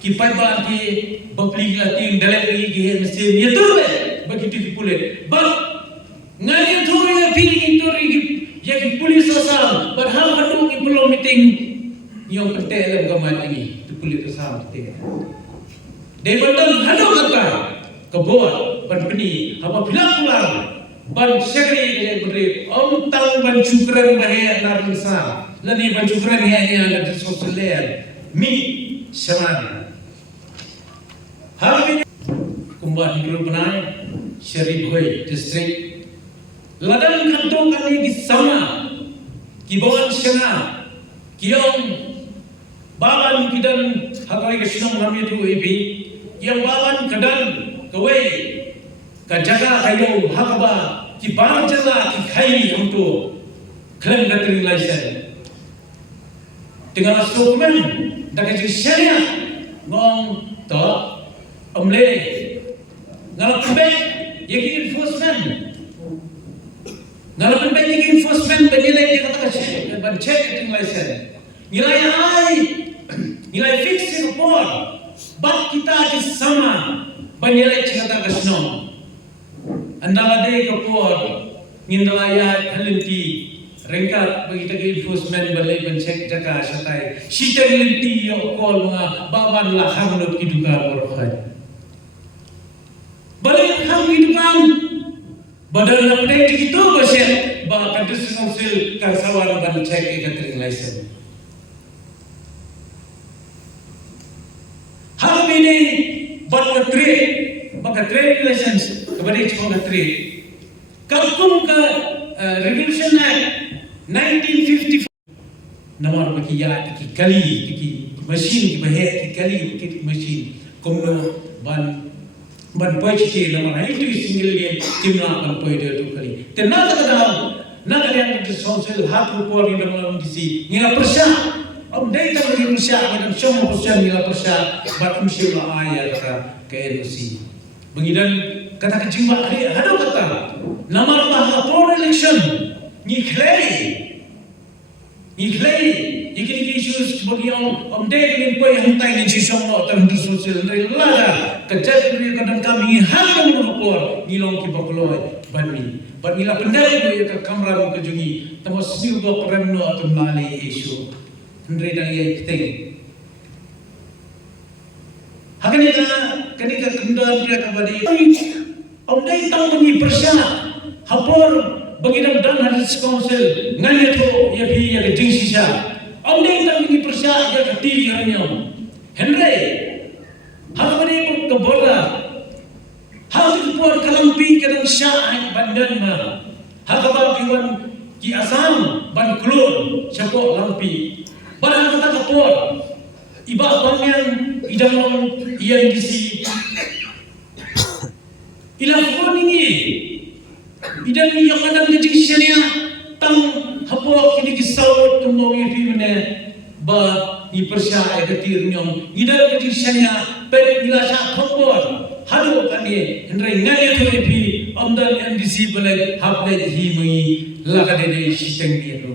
kipai banti bapli lating dalam lagi mesti nyetur begitu dipulit bab ngani tu ya pilih itu ya polis asal berhal hadu belum meeting yang penting dalam gaman ini dipulit asal penting dari bandar hadu kata kebuat berpeni apa bilang pulang ban segeri yang beri tang ban cukran bahaya narusa lani ban cukran yang ada di sosial mi Saman, hari ini kumbat hidup benai Seri Bhoi distrik ladang kantong kami di sama kibawan sana kiong balan kidan hakai kesinong kami itu ibi kiong balan kedan kawai kajaga kayo hakaba kibar jala kikai untuk klaim datang license dengan dokumen dapat jadi ngong to omle ngalap pembek yaki enforcement benilai dia kata cek ban cek itu license nilai fix Singapore bat kita di sama benilai cerita kasno andala de kapor ngindalaya halimti rengkat begitu ke enforcement balai pencek jaga satai sita linti yo kol nga baban lahang lo kidukan orhan balai ham kidukan badal na pede gitu baset ba kadus council kasawan ban cek catering license ham ini ban trade license kepada cuma trade kalkum ka Revolution Act 1954 nama bagi ya ki kali ki mesin ki bahaya ki kali ki mesin komno ban pojke nama itu single dia timna ban pojde tu kali tenang nak yang di sosial hak report di dalam disi nila persya dai tak lagi persya dan semua persya nila persya bat mesti la ayat ke NC mengidan kata kejimba ada kata nama bah for election Niklay ikin issues bagi om dai ingin koi hantai ni sisong no terhentu sosial dari lada kejat beri kadang kami hal yang berupor ngilong ki bakloi ban ila pendai do ya kamera ke jungi tamo siu go peran no atau mali issue andre dang ye ting hakani ka kendal dia kabadi om dai tang bagi persya hapor bagi dan hadis council nganya to ya bi ya jing sisa om dai tang ni persya ya kati ya nyom henry hakani ko borda hal por kalampi kadang syah bandan ma hakaba kiwan ki asam ban klon chapo lampi barang kata kapor iba banyan idang yang disi ilafon ini idan yang ada di sini tang hapo kini kisau tumno yepi mene ba ni persya egatir nyom idan di sini pe ilasa khopor hadu kani hendrai ngani to yepi amdan MDC bale haple hi mui lagade de sistem ni ro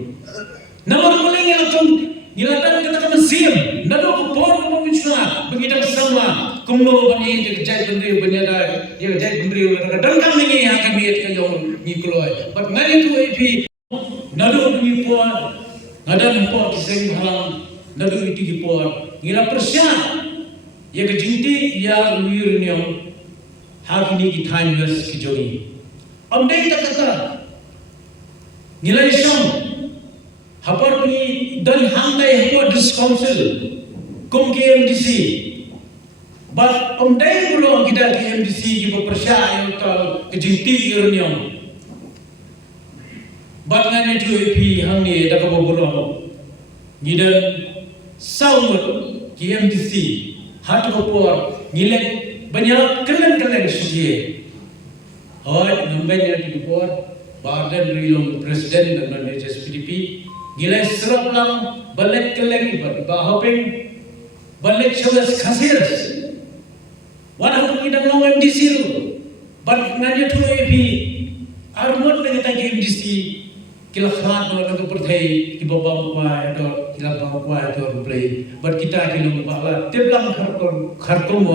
namar boleh ngelaton ngilatan kata mesim nado ko por ko misna begitu sama kumno bani je jai bendri banyada ye jai bendri dan kami ni akan biat ke yo ni kloi but ngani tu epi nado ni por ngadan por kiseng halang nado iti ki por ngila persya ye ke jinti ya wir nyom hakini ki timeless ki jogi amdai kata ngila isam hapar ni dan hantai hapo dis council kum KMDC but dai belum kita KMDC juga percaya atau kejinti irnyam but ngane tu epi hangni dak belum gidan saumut KMDC hat kopor ngilek banyak kelen suji hoy nambanya di kopor badan rilong presiden dan HSPDP gilai serap lang balik keleng bahopeng balik sebelas kasir wadah kita ngomong MDC lu balik nganya tu epi armut dengan tadi MDC kilakhat no nak perthai ki babam kwa atau kilabam kwa atau play but kita kilom bala teblang kharkom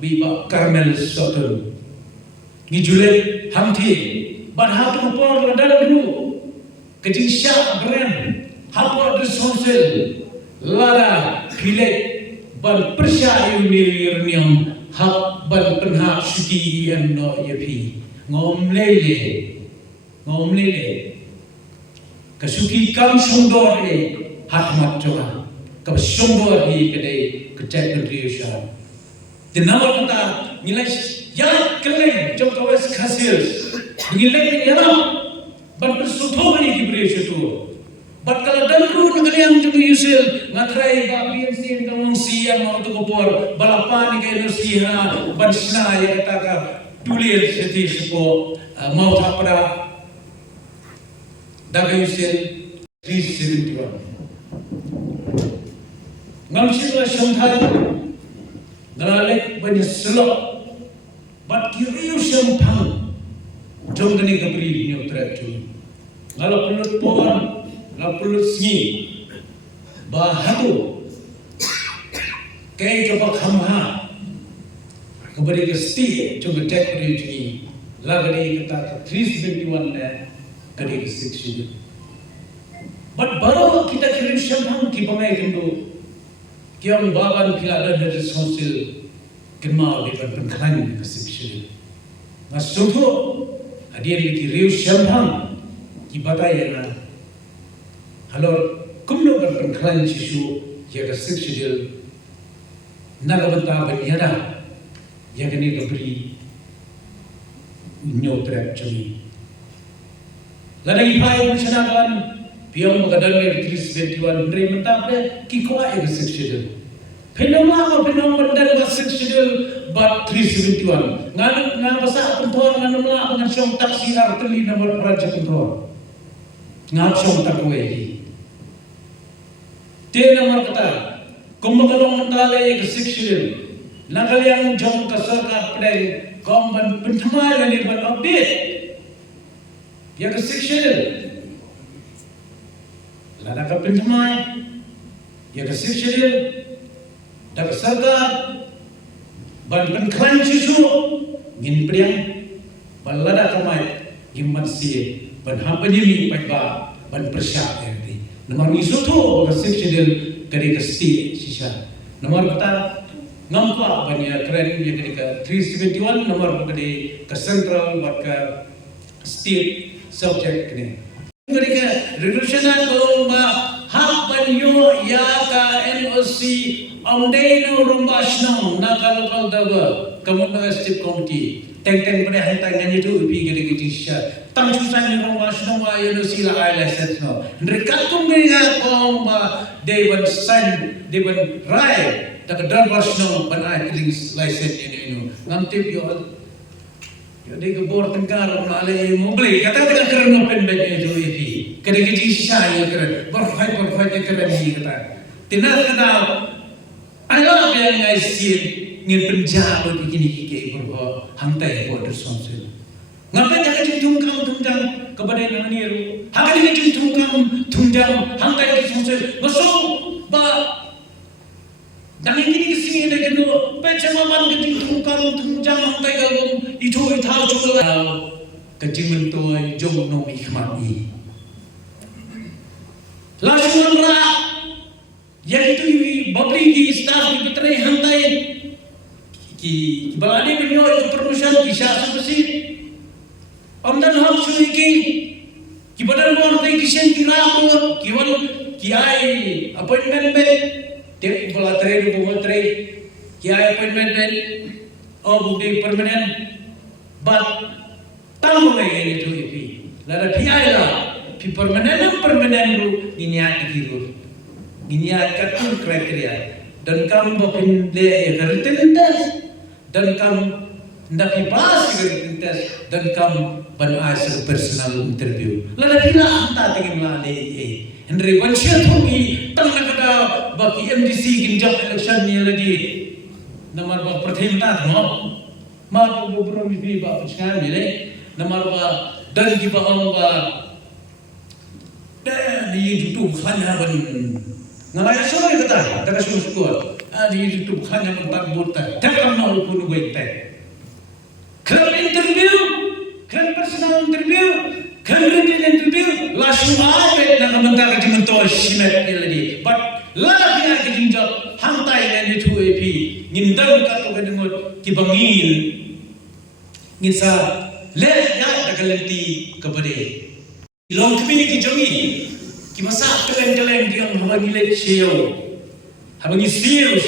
bi ba caramel soton ni jule hamthi but how to pour la dalam dulu kecing syak brand hapo de sonsel lara pilek ban persya yunium hak ban penha suki yang no yapi ngom lele kasuki kam sundor hak mat coba kam sundor kedai kecek contribution the number kata nilai ya keleng jom kawas khasil nilai ya ban persutho ni kibresh tu bat kala dangru ngaliang jung yusil ngatrai ba PNC ngong siam mau tu kopor balapan ke nasiha ban sna ya kata ka tulir seti sepo mau thapra daga yusil 371 ngamsila shamthai ngalek banyak selok bat kiriu shamphang jongani kabri ni utrak tu ngalo pulut pohon ngalo pulut singi bahatu kai kabak hamha kabari kesti jong tek ri ni lagari kata 371 ne kadi ke 6 but baru kita kirim shamphang ki pamai kendo kiam baban kila ada responsil kenal dengan pengklan ke 6 masuto adia ki riu shamphang ki batayana halor kumno kan pengklan sisu ya ke 6 nagabanta banyada ya kini kabri nyotrap chumi ladai pai bersanakan piang magadan ni 371 ndre mentapre ki ko ay 6 Penama bandar wasik schedule but 371 ngan basa control ngan mala ngan syong taksi arteli nomor project control ngap syong takwe te nomor kata kumagalong mentale ke schedule nagaliang jong kasarka play komban penthama ni ban update ya ke schedule lada ka penthama ya ke schedule dak sarga ban pengklan sisu ngin priang ban lada kamai gimman sie ban hampani mi pa ban persya erti nomor isu tu ka seksidel kari ka sti sisa nomor kata ngampa ban ya keren ya kari ka 371 nomor kari ka central bat ka state subject kini kari ka revolutionan ko ba hak ban yo ya ka NOC Amdeno rumbasno nakal dawa kamu step committee teng pada hantangan itu upi gede sya tang susan ni rumbasno wa yo sila ILS no rekatung gaya komba dewan san dewan rai tak darbasno ban ai license ini ngamtip yo de gebor tengkar ale mobil kata dengan keren open bed itu upi gede sya ya keren berfai keren ni kata tinar kata I love yang I see ngin penjara begini kike berbo hantai border sonsil. Ngapain jangan tunggang kepada yang niru. Hakan jangan tunggang hantai ke sonsil. Masuk ba dan ini kesini ada kedua pecaman ke tunggang hantai galung itu juga kecil mentua jom no ikhmati. Langsung yang itu babli di staff di petrai hantai ki balade benyo itu permusuhan kisah seperti amdan hak sui ki badan mo hantai kisen kiramo ki ai appointment be te balatre du balatre ki ai appointment be bukti permanent but tamu ini itu ipi lara pi ai la pi permanent ru diniat dikiru Gini akan kriteria dan kamu bapin le written test dan kamu hendak pas written test dan kamu ban asal personal interview. Lalu bila anda dengan mana Henry Banshir Thomi tengah kata bagi MDC ginjal election ni lagi nomor pertama mau beberapa minggu bapak sekarang ni nomor dan kita orang Dan di YouTube hanya ngalaya sore kata, tak syukur. Di YouTube hanya mentak buta, tak kenal pun baik. Kerana interview, kerana personal interview, kerana interview, langsung apa nak mentak ke mentor simet eladi. But lagi lagi jinjat hantai dan itu AP, ngindang katu kedengut kibangin, ngisa leh ya dakalenti kepada. Long community jogi, kimasak keleng yang habang nilai siyo, habang isiyo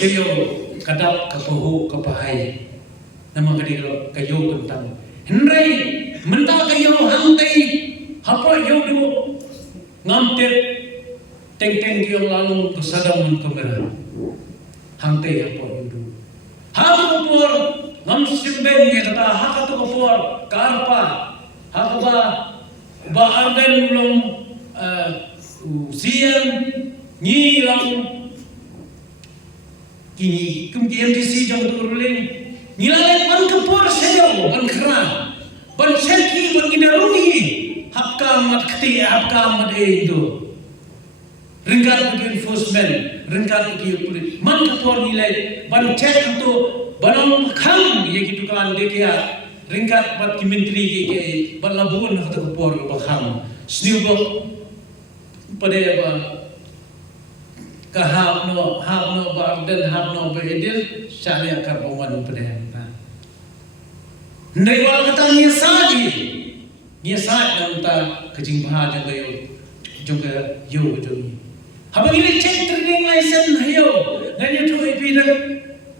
kadap kapahu kapahai, nama kadiro kayo tentang. Henry mentah kayo hantai, apa yo do ngampir teng yang lalu kesadam kamera, hantai apa yo do. Hakapur ngamsimben yang kata hakapur karpa, hakapa Bahagian belum siang ni lang kini kemudian MTC jam tu ruling nilai ban kepor sayo ban keran ban selki ban inaruni hakam mat kti hakam mat itu ringkat ke enforcement ringkat ke polis man kepor nilai ban cek tu banam kham ye gitu kan dekia ringkat bat kimentri ke balabun kata kupor bakham sniubok pada apa kahap no barden hab no bedil syariat karbawan pada ndai wal kata nya sadi nam ta kejing baha jangga yo habang ile check training license hayo nganya tu ipira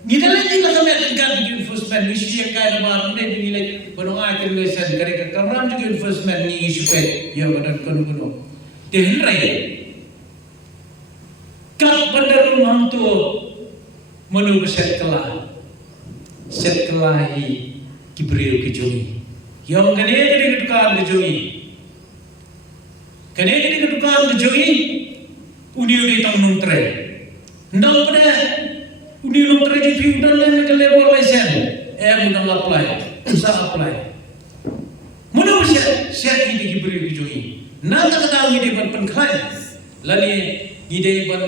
Nidalai jika kami akan di enforcement, misi kaya nama ramai dinilai penongai kelesen kerja kamram juga enforcement ni supaya ya badan kono. Dihenrai. Kap bandar rumah tu menunggu set kelah kibriu kejongi. Yang kene kedukaan kejongi. Kene kedukaan kejongi. Uni tang nungtre. Ndang pada Uni long trajectory udah lain ke level license, mudah apply, usah apply. Mana siat ini diberi ujungi. Nada kata ini ban penklai, lani ide ban